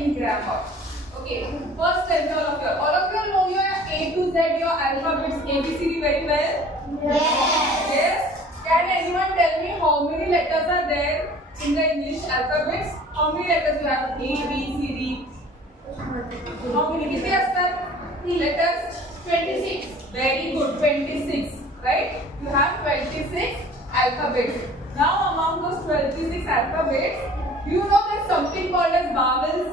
in grammar. Okay, first tell me all of you know your A to Z, your alphabets ABCD very well? Yes. Yes. Can anyone tell me how many letters are there in the English alphabets? How many letters you have? A, B, C, D. How many? किती असतात? Letters? 26. Very good. 26. Right? You have 26 alphabets. Now among those 26 alphabets, you know there's something called as vowels.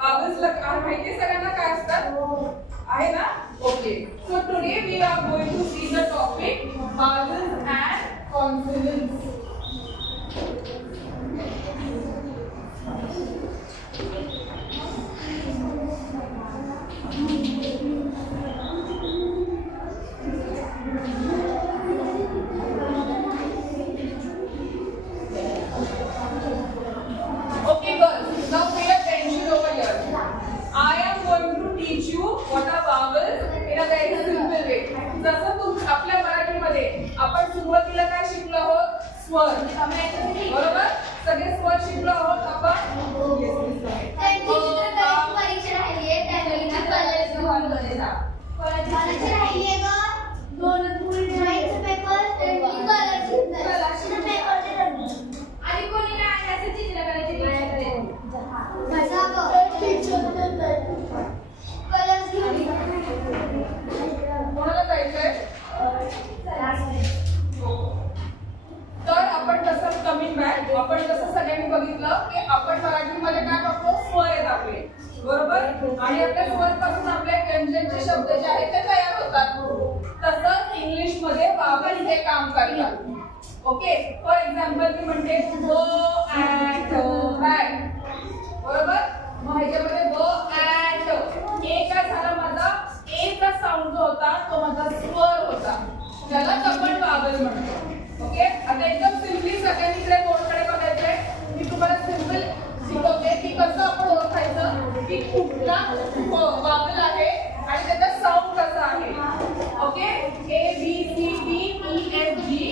Vowels माहिती सगळ्यांना काय असतात? आहे ना? Okay. So today we are going to see the topic vowels and consonants. Okay girls, now pay attention over here. I am going to teach you what are vowels in a very simple way. जसं आपल्या मराठीमध्ये आपण सुरुवातीला काय शिकलो आहोत? स्वर. बरोबर? सगळे स्वर शिकलो आहोत आपण. परीक्षा राहिली आहे त्यावेळी आणि कोणी नाही असं चित्र करायचे कोणाला जायचंय? तर आपण तसं कमिंग बॅक आपण जसं सगळ्यांनी बघितलं की आपण मराठीमध्ये काय करतो? स्वर आहेत आपले. बरोबर? आणि आपल्या स्वरपासून आपल्या व्यंजनचे शब्द जे आहेत ते तयार होतात. तसंच इंग्लिश मध्ये vowels हे काम करतात. ओके, फॉर एक्झाम्पल मी म्हणते ब ॲट बॅट. बरोबर? मग ह्याच्यामध्ये ब ॲट ए काय झाला माझा? ए चा साऊंड जो होता तो माझा स्वर होता. त्यालाच आपण vowel म्हणतो. ओके, आता एकदम सिम्पली सगळ्यांनी इकडे बोर्डकडे बघायचंय. मी तुम्हाला सिम्पल शिकवते की कसं आपण ओळखायचं की कुठला vowel आहे आणि त्याचा साऊंड कसा आहे. Okay, A B C D E F G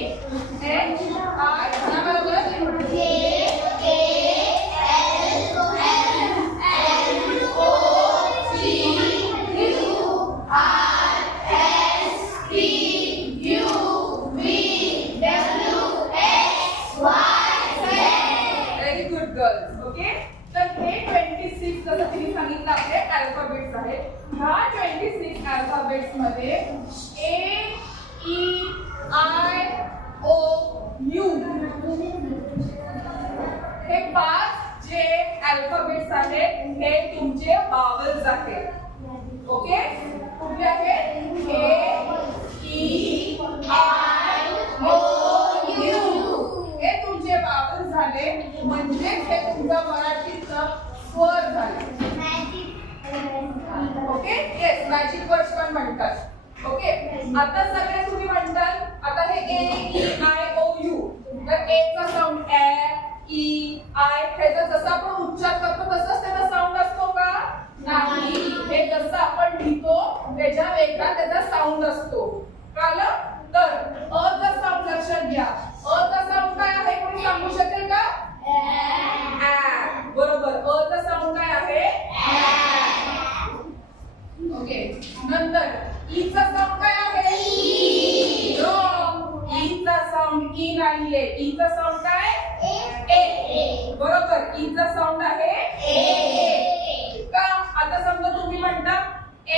H I बरोबर ओके. तर हे 26 जसं तुम्ही सांगितलं आपले अल्फाबेट्स आहेत. ह्या 26 अल्फाबेट्स मध्ये ए ई आय ओ यू हे 5 जे अल्फाबेट्स आहेत हे तुमचे vowels आहेत. ओके, कुठले आहेत? ए ई आय ओ यू हे तुमचे vowels झाले. म्हणजे हे तुमचा मराठीचा स्वर झाले. ओके, येस, मॅजिक वर्ड्स पण म्हणतात. ओके, आता सगळे तुम्ही म्हणताल आता हे ए ई आय ओ यू. तर ए चा साऊंड ए ई आय ह्याचा जसा आपण उच्चार करतो तसंच त्याचा साऊंड असतो का? नाही. हे जसं आपण लिहितो त्याच्या वेगळा त्याचा साऊंड असतो. कळलं? तर अ चा साऊंड लक्षात घ्या. अ चा साऊंड काय आहे कोणी सांगू शकेल का? बरोबर, अ चा साऊंड काय आहे? ओके, नंतर ई चा साऊंड काय आहे? ई चा साऊंड ई नाहीये. ई चा साऊंड काय? ए. बरोबर, ई चा साऊंड आहे ए. का? आता समजा तुम्ही म्हणता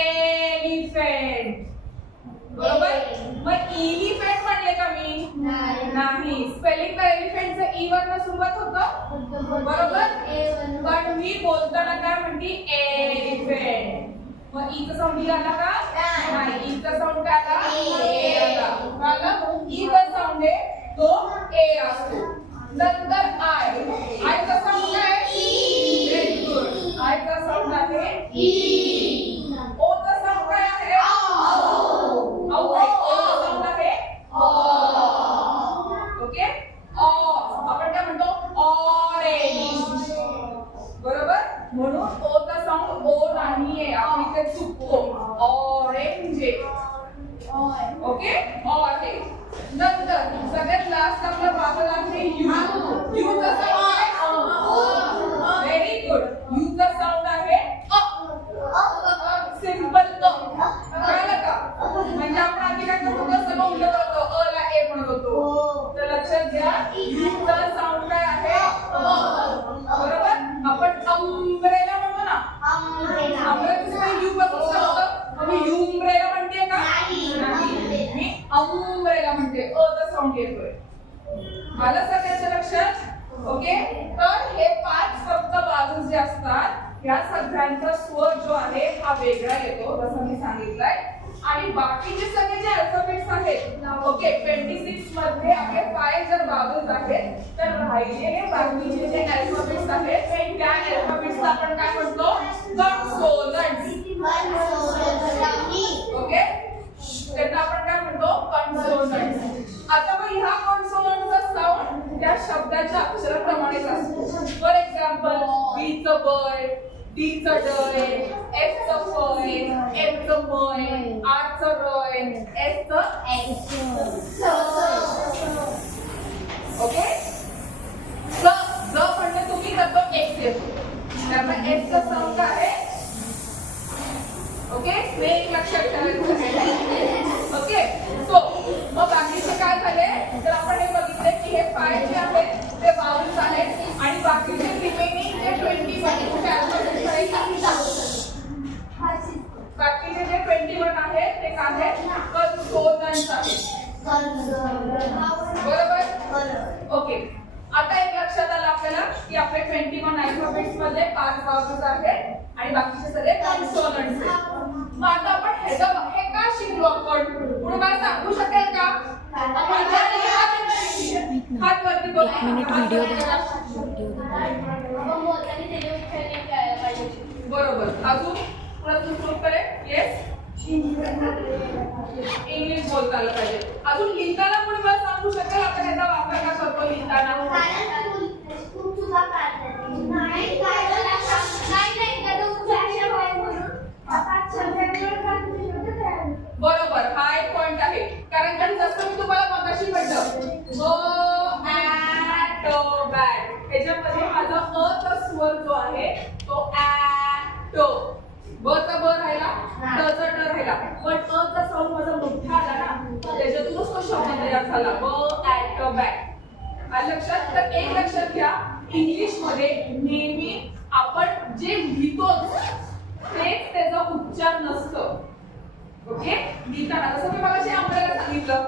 एलिफंट. बरोबर, मग एलिफंट म्हणले का मी? नाही. स्पेलिंग का एलिफंटचं ई वरनं सुरुवात होतं. बरोबर, पण मी बोलताना काय म्हणते? एलिफंट. मग ई चा साऊंड आला का? नाही. ई चा साऊंड काय आला? ए आला. कळलं? ई चा साऊंड आहे तो ए असतो. नंतर आय. आय चा साऊंड काय? Very good. आय चा साऊंड आहे ई. ओ चा साऊंड काय आहे? औ. ओ चा साऊंड आहे ओके. आपण काय म्हणतो? ऑरेंज. बरोबर, म्हणून ओ चा साऊंड ओ नाहीये. आपण इथे चुकतो. ऑरेंज. ओके, आहे. नंतर सगळ्यात लास्ट आपला vowel आहे यू. यू चा साऊंड आहे व्हेरी गुड. यू चा ओके, तर हे 5 शब्द बाजू जे असतात या सगळ्यांचा स्वर जो आहे हा वेगळा येतो जसं मी सांगितलंय. आणि बाकीचे सगळे जे अल्फाबेट्स आहेत, ओके, 26 मध्ये आपले 5 जर बाजूज आहेत तर राहिलेले बाकीचे जे अल्फाबेट्स आहेत त्या अल्फाबेट्सला आपण काय म्हणतो, कन्सोनंट्स. ओके, त्यांना आपण काय म्हणतो, कन्सोनंट्स. आता मग ह्या कन्सोनंटचा साऊंड त्या शब्दाच्या अक्षराप्रमाणेच असतो. फॉर एक्झाम्पल, बी चं बय, डी चं डय, एफ चं फय, एम चं मय, आर चं रय, एस चं ओके. ज म्हणजे तुम्ही करतो एक्स येतो, त्यामुळे एस चं साऊंड काय आहे, ओके, हे एक लक्षात ठेवायचं. ओके, सो मग बाकीचे काय झाले तर आपण हे बघितले की हे 5 जे आहेत ते बाउल्स आहेत आणि बाकीचे रिमेनिंग जे 21 अल्फाबेट्स आहेत बाकीचे जे 21 आहेत ते काय आहेत, कन्सोनंट्स आहेत. बरोबर. ओके, आता एक लक्षात आलं आपल्याला की आपले 21 अल्फाबेट्स मध्ये 5 बाउल्स आहेत आणि बाकीचे सगळे कन्सोनंट्स आहेत. मग आता आपण हे का शिकलो आपण, पुढे मला सांगू शकेल का? हात वरती करा. एक मिनिट व्हिडिओ बरोबर. अजून परत दुसरं उत्तर आहे, येस, इंग्लिश बोलता आलं पाहिजे. अजून लिहिताना पुढे मला सांगू शकेल आपण याचा वापर का करतो लिहिताना? बरोबर, हा एक पॉइंट आहे. कारण की जसं मी तुम्हाला मगाशी म्हटलं बॅट, त्याच्यामध्ये माझा अ चा स्वर जो आहे तो ॲटो, ब चा ब राहिला, ट चा ट राहिला, पण अ चा साऊंड माझा मोठा आला ना, त्याच्यातूनच तो शब्द तयार झाला, ब ॲटो बॅट. आलं लक्षात? तर एक लक्षात घ्या, इंग्लिश मध्ये नेहमी आपण जे लिहितो तेच त्याचा उच्चार नसतं. ओके, लिहिताना जसं मी मगाशी अम्ब्रेला सांगितलं,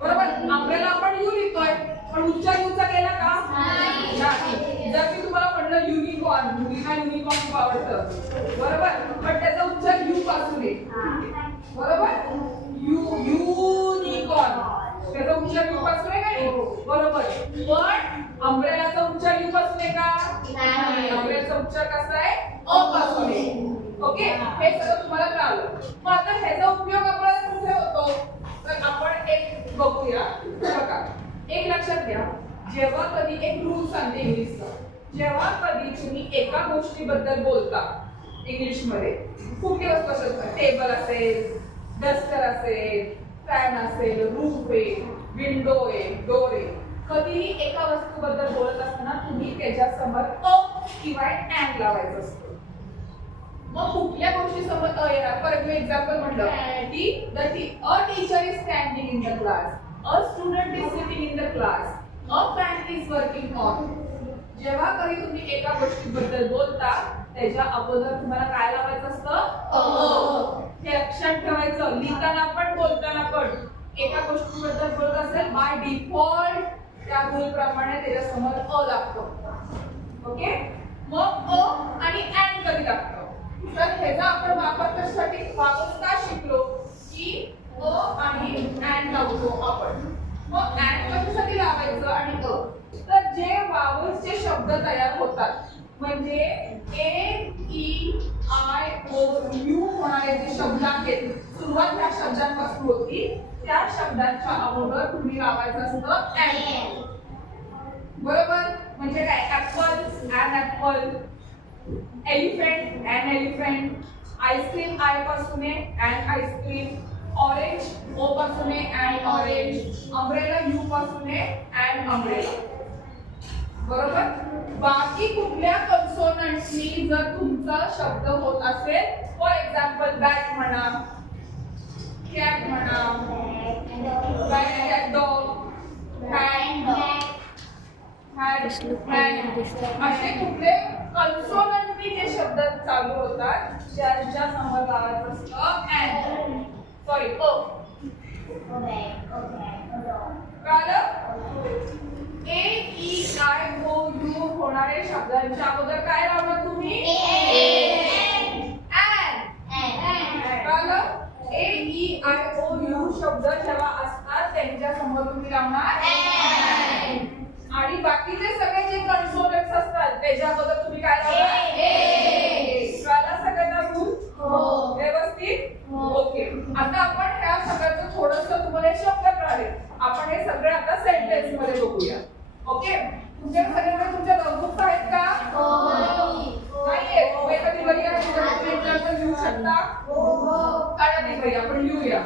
बरोबर, अम्ब्रेला आपण यू लिहितोय पण उच्चार यूचा केला का नाही. जर मी तुम्हाला म्हटलं युनिकॉर्न, मुलींना युनिकॉर्न खूप आवडतं, बरोबर, पण त्याचा उच्चार यू पासून आहे, बरोबर, युनिकॉर्न त्याचा उच्चार यू पासून आहे का नाही, बरोबर. पण अम्ब्रेलाचा उच्चार यू पासून आहे का नाही, अम्ब्रेलाचा उच्चार कसा आहे, अ पासून आहे. ओके, हे सगळं तुम्हाला कळलं. मग आता ह्याचा उपयोग आपल्याला कुठे होतो तर आपण एक बघूया. बघा, एक लक्षात घ्या, जेव्हा कधी एक रूल सांगते इंग्लिशचा, जेव्हा कधी तुम्ही एका गोष्टीबद्दल बोलता इंग्लिशमध्ये, कुठली वस्तू असेल, टेबल असेल, डस्टर असेल, फॅन असेल, रूफ आहे, विंडो आहे, डोर आहे, कधीही एका वस्तूबद्दल बोलत असताना तुम्ही त्याच्या समोर अ किंवा अँड लावायचं असतं. मग कुठल्या गोष्टी समोर अ येणार? फॉर एक्झाम्पल म्हटलं की a teacher is standing in the class, a student is sitting in the class, a fan is working on. जेव्हा कधी तुम्ही एका गोष्टीबद्दल बोलता त्याच्या अगोदर तुम्हाला काय लावायचं असतं, अ. हे लक्षात ठेवायचं. लिहिताना पण बोलताना पण एका गोष्टीबद्दल बोलत असेल बाय डिफॉल्ट त्या रूल प्रमाणे त्याच्या समोर अ लागतो. ओके, मग अ आणि अँड कधी लागतं तर ह्याचा आपण वापर कशासाठी का शिकलो की अ आणि अँड लावतो आपण. मग अँड कशासाठी लावायचं आणि अ, तर जे वावल्सचे शब्द तयार होतात म्हणजे ए ई आय ओ यू होणारे जे शब्द आहेत, सुरुवात ह्या शब्दांपासून होती, त्या शब्दांच्या अगोदर तुम्ही लावायचं असतं अँड. बरोबर, म्हणजे काय, apple and apple, elephant and elephant, ice cream I पासून आहे अँड आईस्क्रीम, ऑरेंज ओ पासून आहे अँड ऑरेंज, अम्ब्रेला यू पासून आहे अँड अम्ब्रेला. बरोबर. बाकी कुठल्या कन्सोनंट्सनी जर तुमचा शब्द होत असेल, फॉर एक्झाम्पल बॅट म्हणा, कॅट म्हणा, कॅट डॉग, असे कुठले कन्सोनंटनी जे शब्द चालू होतात त्यांच्या समोर लावायचं असतं अँड, सॉरी अ. कळलं? A-E-I-O-U होणारे शब्दांच्या अगोदर काय लावणार तुम्ही? कळलं? A-E-I-O-U शब्द जेव्हा असतात त्यांच्या समोर तुम्ही लावणार आणि बाकीचे सगळे जे कन्सोनंट्स असतात त्याच्या अगोदर तुम्ही काय लावणार? कळलं सगळ्यांना रूल? व्यवस्थित? ओके. आता आपण ह्या सगळ्याचं थोडंसं तुम्हाला शब्द कळले. आपण हे सगळे आता सेंटेन्स मध्ये बघूया. ओके. तुमच्या सगळ्यांकडे तुमच्या नोटबुक्स आहेत का? नाहीये. एखादी वही आहे तुम्ही इंटरनेटवर लिहू शकता? काढा ती वही आपण लिहूया.